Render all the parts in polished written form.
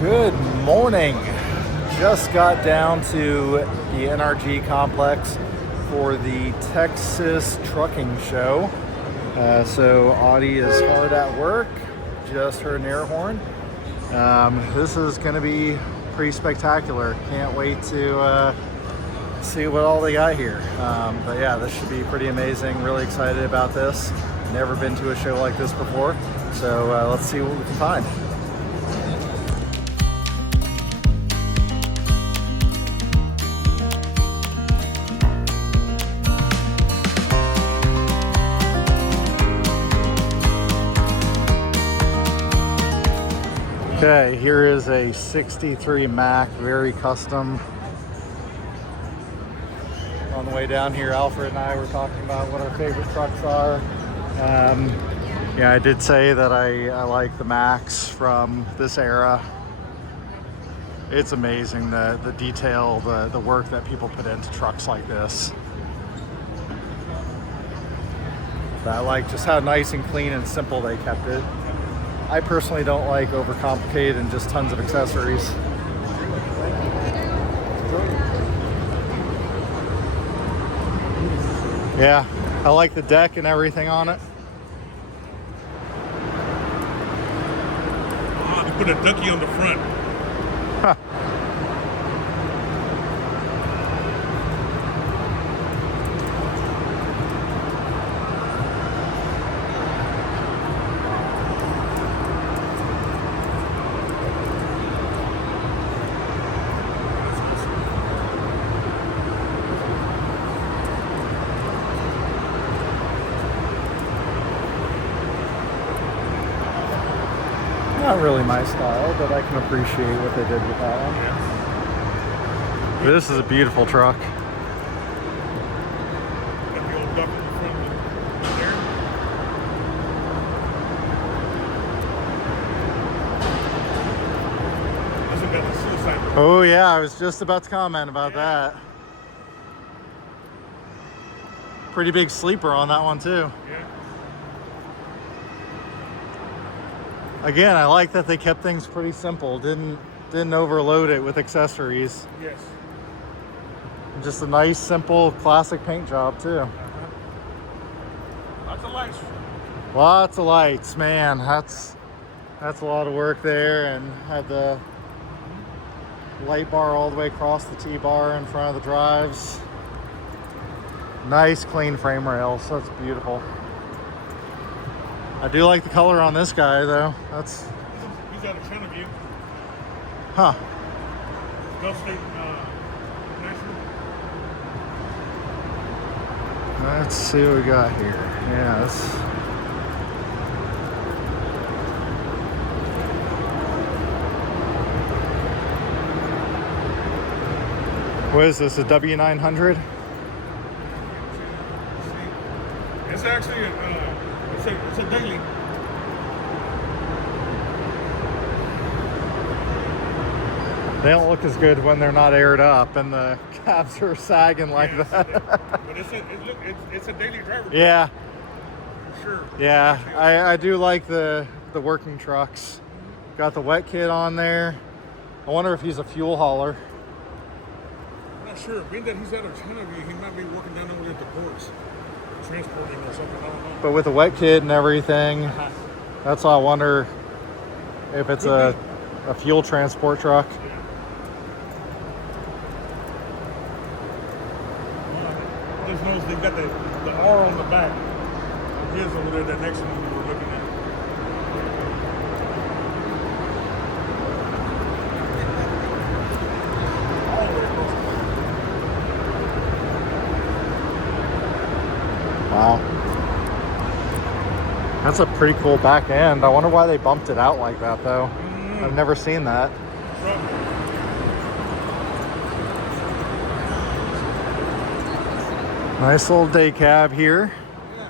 Good morning. Just got down to the NRG complex for the Texas Trucking Show. So Audie is hard at work. Just heard an air horn. This is going to be pretty spectacular. Can't wait to see what all they got here. But yeah, this should be pretty amazing. Really excited about this. Never been to a show like this before. So let's see what we can find. Okay, here is a 63 Mac, very custom. On the way down here, Alfred and I were talking about what our favorite trucks are. Yeah, I did say that I like the Macs from this era. It's amazing the detail, the work that people put into trucks like this. I like just how nice and clean and simple they kept it. I personally don't like overcomplicated and just tons of accessories. Yeah, I like the deck and everything on it. Oh, they put a ducky on the front. Huh. Not really my style, but I can appreciate what they did with that one. Yeah. This is a beautiful truck. Got the old duck in the front there. This one got the suicide. Oh yeah, I was just about to comment about that. Pretty big sleeper on that one too. Yeah. Again, I like that they kept things pretty simple. Didn't overload it with accessories. Yes. Just a nice, simple, classic paint job too. Lots of lights. Lots of lights, man. That's a lot of work there, and had the light bar all the way across the T-bar in front of the drives. Nice, clean frame rails. That's beautiful. I do like the color on this guy, though. He's out of front of you. Huh. Gulf State National. Let's see what we got here. Yes. What is this, a W900? It's actually it's a daily. They don't look as good when they're not aired up and the cabs are sagging like that. But it's a daily driver. Yeah. For sure. Yeah, I do like the working trucks. Got the wet kit on there. I wonder if he's a fuel hauler. I'm not sure. Being that he's out of China, he might be working down over at the ports, transporting or something. I don't know. But with the wet kit and everything, that's why I wonder if it's a fuel transport truck. Yeah. Just noticed they got the R on the back. His over there, that next one we were looking at. All the way across the Wow. That's a pretty cool back end. I wonder why they bumped it out like that, though. I've never seen that. truck. Nice little day cab here. Yeah.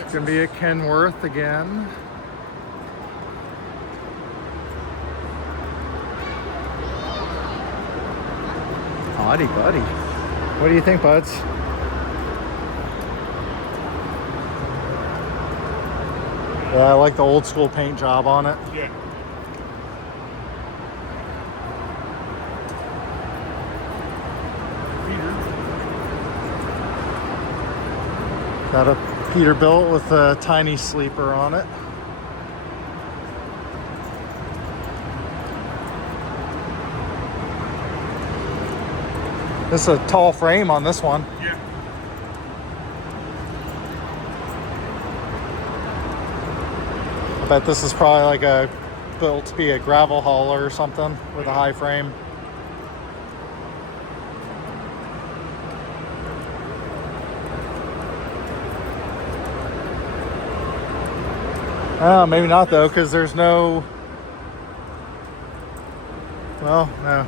It's gonna be a Kenworth again. Audie, buddy. What do you think, buds? Yeah, I like the old school paint job on it. Yeah. Got a Peterbilt with a tiny sleeper on it. This is a tall frame on this one. Yeah. I bet this is probably like a built to be a gravel hauler or something with a high frame. Oh, maybe not though, because there's no. Well, no,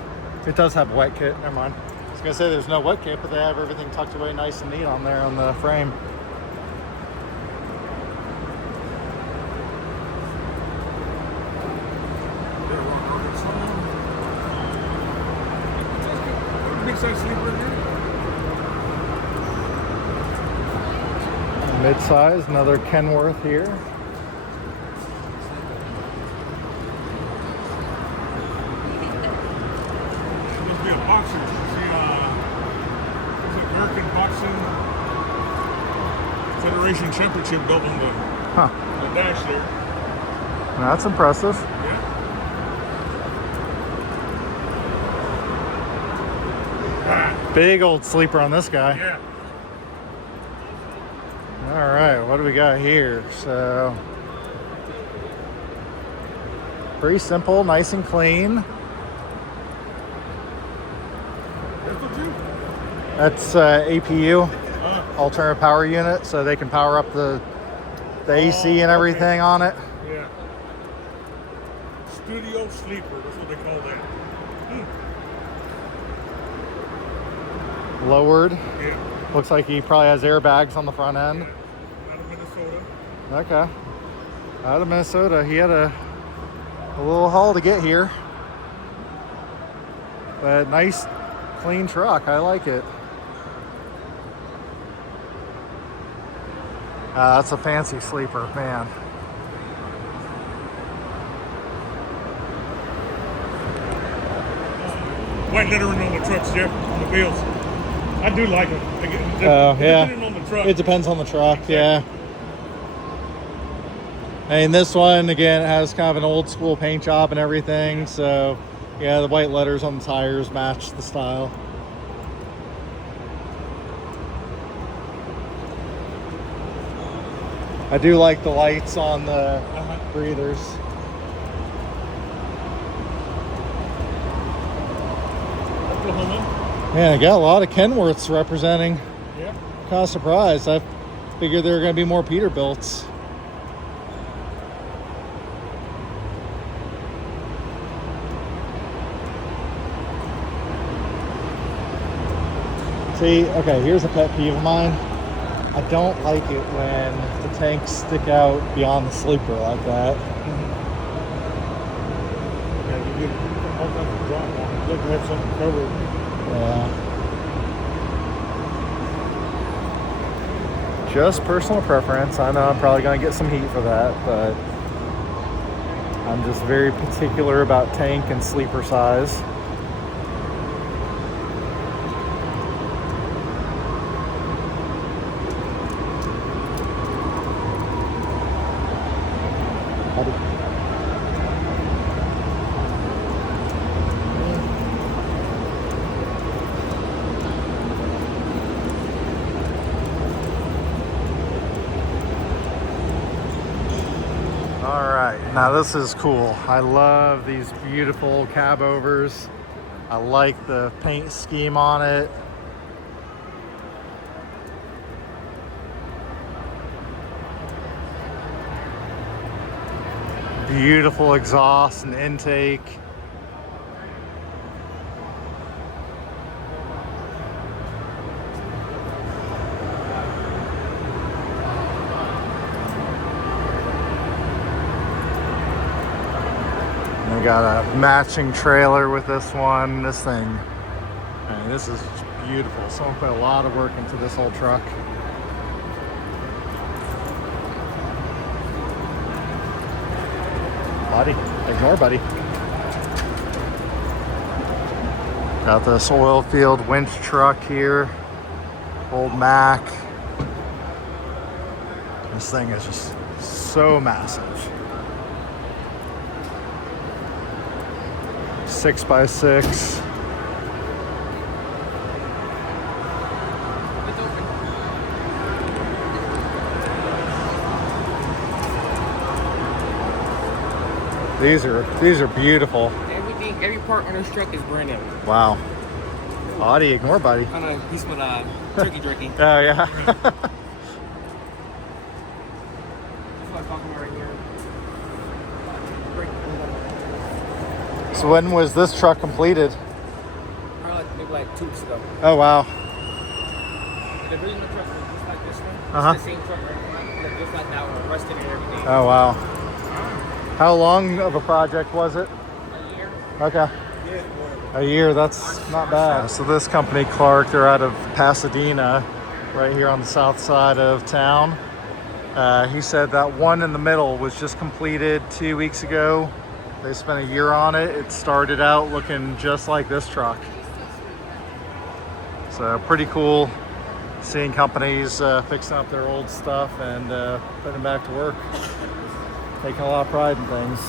it does have a wet kit. Never mind. I was gonna say there's no wet kit, but they have everything tucked away nice and neat on there on the frame. Big size sleeper in there. Mid-size, another Kenworth here. Must be a boxer. See, there's an American Boxing Federation Championship belt on the dash there. That's impressive. Yeah. Big old sleeper on this guy. Yeah. All right, what do we got here? So, pretty simple, nice and clean. That's APU, alternative power unit, so they can power up the AC and everything on it. Yeah. Studio sleeper, that's what they call that. Lowered. Yeah. Looks like he probably has airbags on the front end. Out of Minnesota. Okay. Out of Minnesota. He had a little haul to get here. But nice, clean truck. I like it. That's a fancy sleeper, man. White lettering on the trucks, Jeff, on the wheels. I do like it. Oh, yeah. Depending on the truck. It depends on the truck, yeah. And this one, again, it has kind of an old school paint job and everything. So, yeah, the white letters on the tires match the style. I do like the lights on the breathers. Oklahoma. Yeah, I got a lot of Kenworths representing. Yeah. Kind of surprised. I figured there were going to be more Peterbilts. See, okay, here's a pet peeve of mine. I don't like it when the tanks stick out beyond the sleeper like that. Yeah, you get all kinds of drop on it. Look, to have something covered. Yeah. Just personal preference. I know I'm probably going to get some heat for that, but I'm just very particular about tank and sleeper size. Now this is cool. I love these beautiful cab overs. I like the paint scheme on it. Beautiful exhaust and intake. We got a matching trailer with this one. This thing, I mean, this is beautiful. Someone put a lot of work into this whole truck. Buddy, ignore buddy. Got this oil field winch truck here. Old Mac. This thing is just so massive. 6x6. These are beautiful. Every part on this truck is brand new. Wow. Audie, ignore buddy. Oh no, he's with turkey jerky. Oh yeah. That's what I'm talking about right here. So when was this truck completed? Probably maybe like 2 weeks ago. Oh wow. The original truck was just like this one. Uh-huh. It's the same truck right now. Just like that one, rusted and everything. Oh wow. How long of a project was it? A year. Okay. A year, that's not bad. So this company, Clark, they're out of Pasadena, right here on the south side of town. He said that one in the middle was just completed 2 weeks ago. They spent a year on it. It started out looking just like this truck. So pretty cool seeing companies fixing up their old stuff and putting it back to work. Taking a lot of pride in things.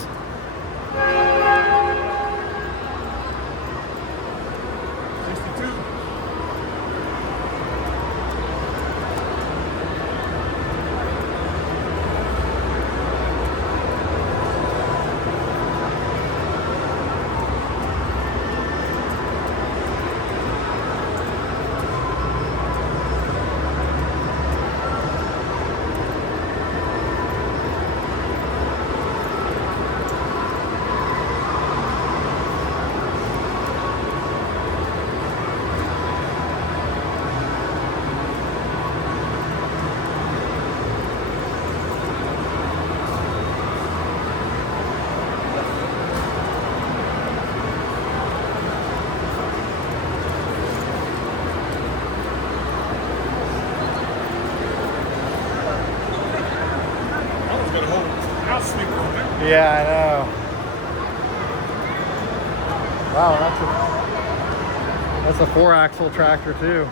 Yeah, I know. Wow, that's a 4-axle tractor too.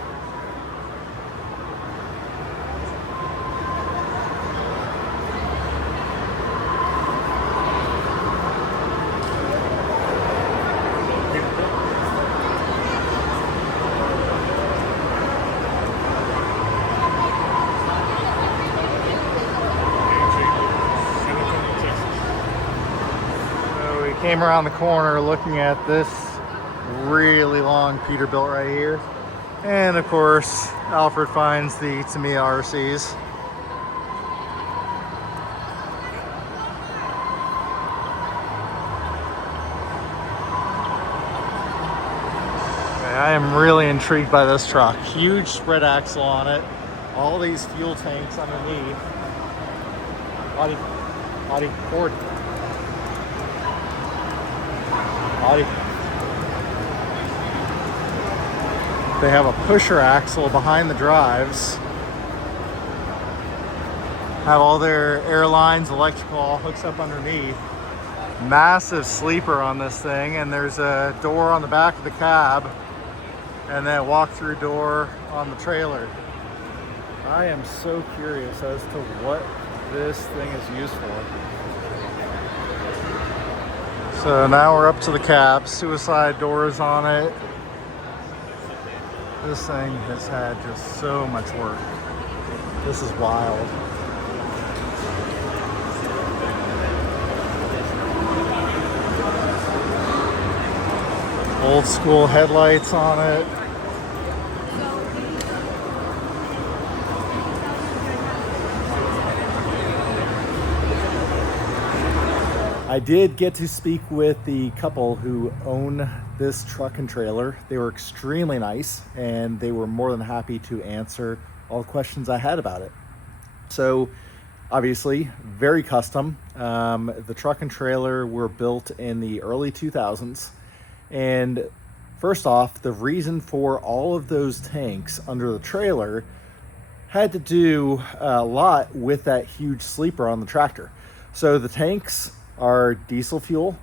Came around the corner looking at this really long Peterbilt right here. And of course, Alfred finds the Tamiya RCs. I am really intrigued by this truck. Huge spread axle on it. All these fuel tanks underneath. Audie, forward. Audie. They have a pusher axle behind the drives. Have all their airlines, electrical all hooks up underneath. Massive sleeper on this thing, and there's a door on the back of the cab and then a walk-through door on the trailer. I am so curious as to what this thing is used for. So now we're up to the cab, suicide doors on it. This thing has had just so much work. This is wild. Old school headlights on it. I did get to speak with the couple who own this truck and trailer. They were extremely nice and they were more than happy to answer all the questions I had about it. So obviously very custom. The truck and trailer were built in the early 2000s. And first off, the reason for all of those tanks under the trailer had to do a lot with that huge sleeper on the tractor. So the tanks are diesel fuel,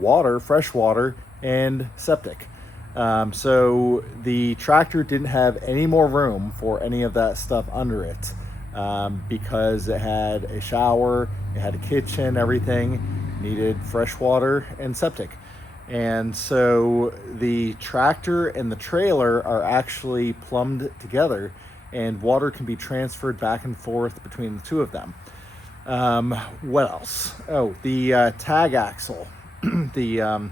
water, fresh water, and septic. So the tractor didn't have any more room for any of that stuff under it. because it had a shower, it had a kitchen, everything, needed fresh water and septic. And so the tractor and the trailer are actually plumbed together, and water can be transferred back and forth between the two of them. What else? Oh, the tag axle, the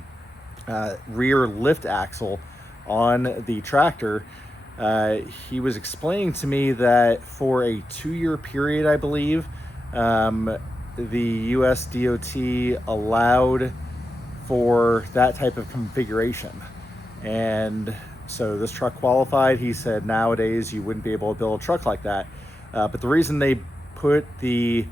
rear lift axle on the tractor. He was explaining to me that for a 2-year period, I believe, the US DOT allowed for that type of configuration. And so this truck qualified. He said nowadays you wouldn't be able to build a truck like that. But the reason they put the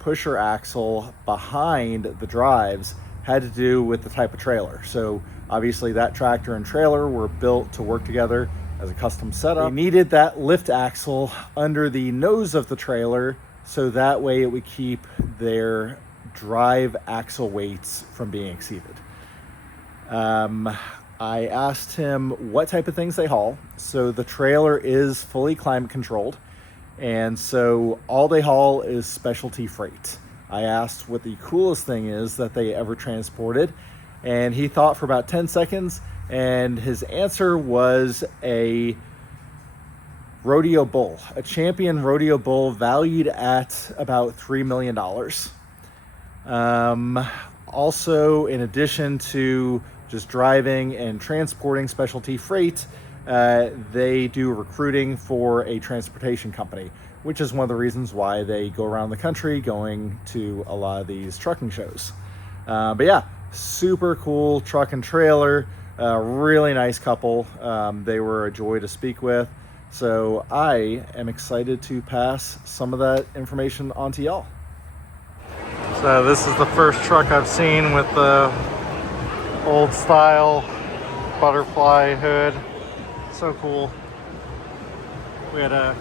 pusher axle behind the drives had to do with the type of trailer. So obviously that tractor and trailer were built to work together as a custom setup. They needed that lift axle under the nose of the trailer so that way it would keep their drive axle weights from being exceeded. I asked him what type of things they haul. So the trailer is fully climate controlled, and so all they haul is specialty freight. I asked what the coolest thing is that they ever transported, and he thought for about 10 seconds, and his answer was a rodeo bull, a champion rodeo bull valued at about $3 million. Also, in addition to just driving and transporting specialty freight, they do recruiting for a transportation company, which is one of the reasons why they go around the country going to a lot of these trucking shows. But yeah, super cool truck and trailer, really nice couple. They were a joy to speak with. So I am excited to pass some of that information on to y'all. So this is the first truck I've seen with the old style butterfly hood. So cool. We had a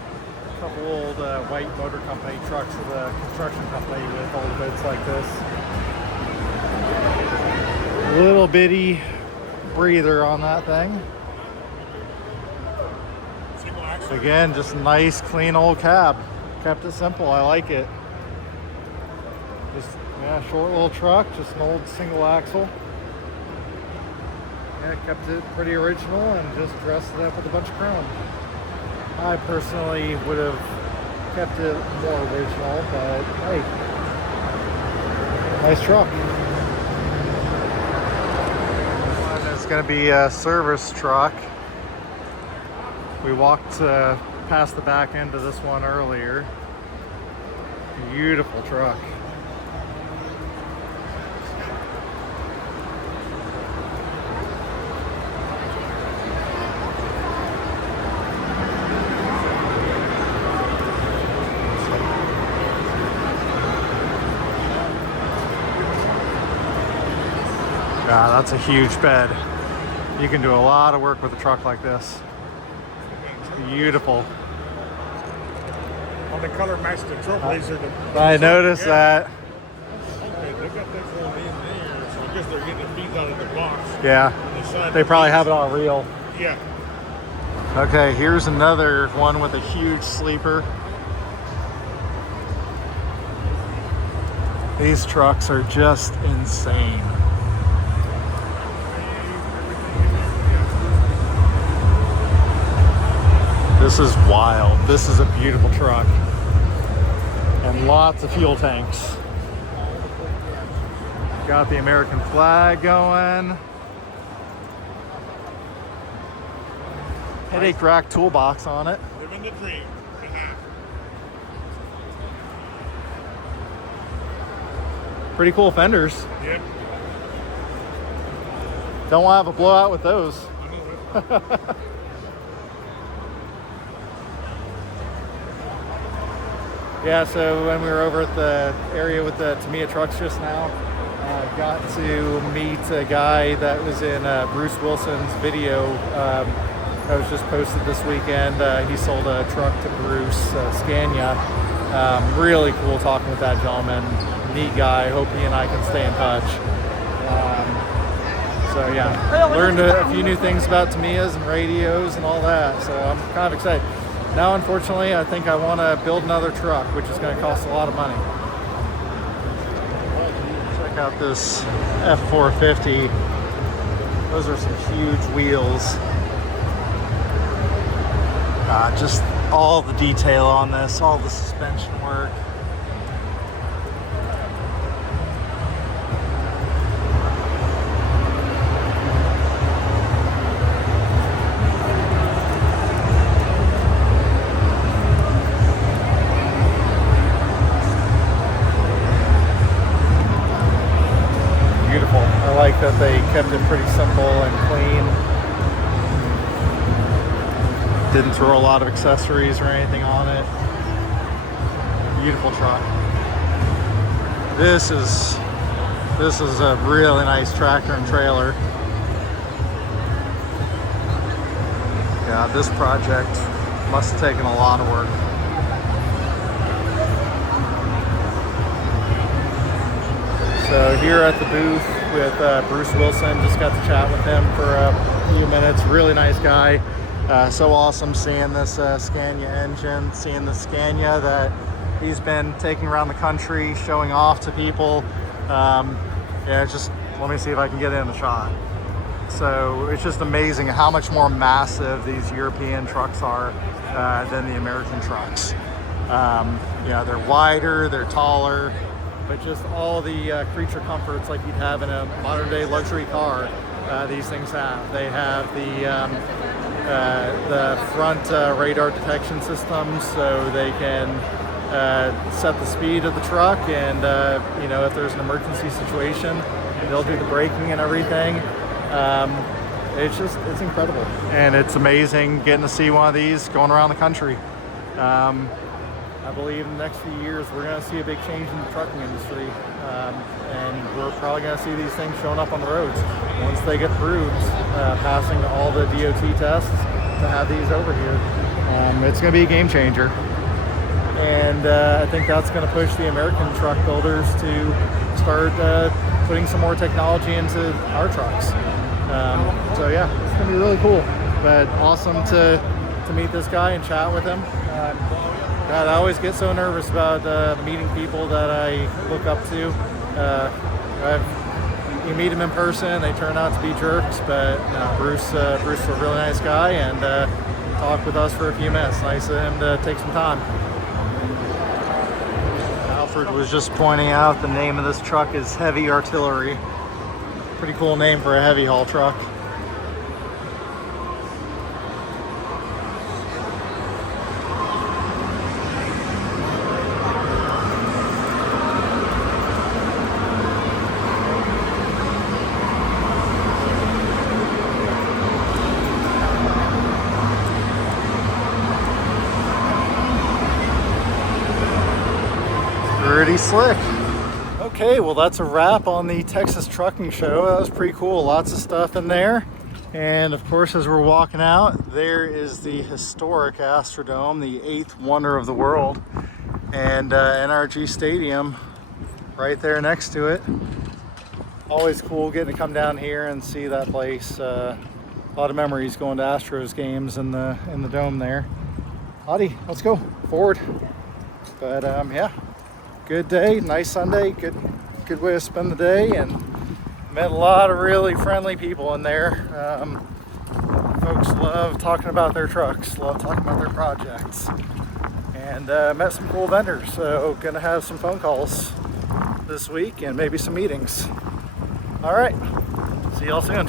couple old white motor company trucks with a construction company with old hoods like this. Little bitty breather on that thing. Again, just nice, clean old cab. Kept it simple. I like it. Just short little truck, just an old single axle. Yeah, kept it pretty original and just dressed it up with a bunch of chrome. I personally would have kept it more original, but hey, nice truck. And it's going to be a service truck. We walked past the back end of this one earlier. Beautiful truck. God, that's a huge bed. You can do a lot of work with a truck like this. Beautiful. On the color match the Trailblazer. I noticed that. Okay, they got that going in there, so I guess they're getting the feeds out of the box. Yeah, they probably have it on reel. Yeah. Okay, here's another one with a huge sleeper. These trucks are just insane. This is wild. This is a beautiful truck. And lots of fuel tanks. Got the American flag going. Headache rack toolbox on it. Living the dream. Pretty cool fenders. Yep. Don't want to have a blowout with those. Yeah, so when we were over at the area with the Tamiya trucks just now, got to meet a guy that was in Bruce Wilson's video that was just posted this weekend. He sold a truck to Bruce, Scania. Really cool talking with that gentleman. Neat guy. Hope he and I can stay in touch. So yeah, learned a few new things about Tamiyas and radios and all that. So I'm kind of excited. Now, unfortunately, I think I want to build another truck, which is going to cost a lot of money. Check out this F450. Those are some huge wheels. Just all the detail on this, all the suspension work. Beautiful. I like that they kept it pretty simple and clean. Didn't throw a lot of accessories or anything on it. Beautiful truck. This is a really nice tractor and trailer. Yeah, this project must have taken a lot of work. So here at the booth with Bruce Wilson, just got to chat with him for a few minutes. Really nice guy. So awesome seeing this Scania engine, seeing the Scania that he's been taking around the country, showing off to people. Yeah, just let me see if I can get in the shot. So it's just amazing how much more massive these European trucks are than the American trucks. Yeah, they're wider, they're taller, but just all the creature comforts like you'd have in a modern day luxury car, these things have. They have the front radar detection systems, so they can set the speed of the truck, and you know, if there's an emergency situation, they'll do the braking and everything. It's incredible, and it's amazing getting to see one of these going around the country. I believe in the next few years we're going to see a big change in the trucking industry, and we're probably going to see these things showing up on the roads once they get approved, passing all the DOT tests to have these over here. It's going to be a game changer, and I think that's going to push the American truck builders to start putting some more technology into our trucks. So yeah, it's going to be really cool, but awesome to meet this guy and chat with him. God, I always get so nervous about meeting people that I look up to. You meet them in person, they turn out to be jerks, but no, Bruce is a really nice guy, and talked with us for a few minutes. Nice of him to take some time. Alfred was just pointing out the name of this truck is Heavy Artillery. Pretty cool name for a heavy haul truck. Pretty slick. Okay, well that's a wrap on the Texas Trucking Show. That was pretty cool. Lots of stuff in there. And of course, as we're walking out, there is the historic Astrodome, the 8th wonder of the world, and NRG Stadium right there next to it. Always cool getting to come down here and see that place. A lot of memories going to Astros games in the dome there. Audie, let's go forward. But yeah. Good day, nice Sunday, good way to spend the day, and met a lot of really friendly people in there. Folks love talking about their trucks, love talking about their projects, and met some cool vendors. So gonna have some phone calls this week and maybe some meetings. All right, see y'all soon.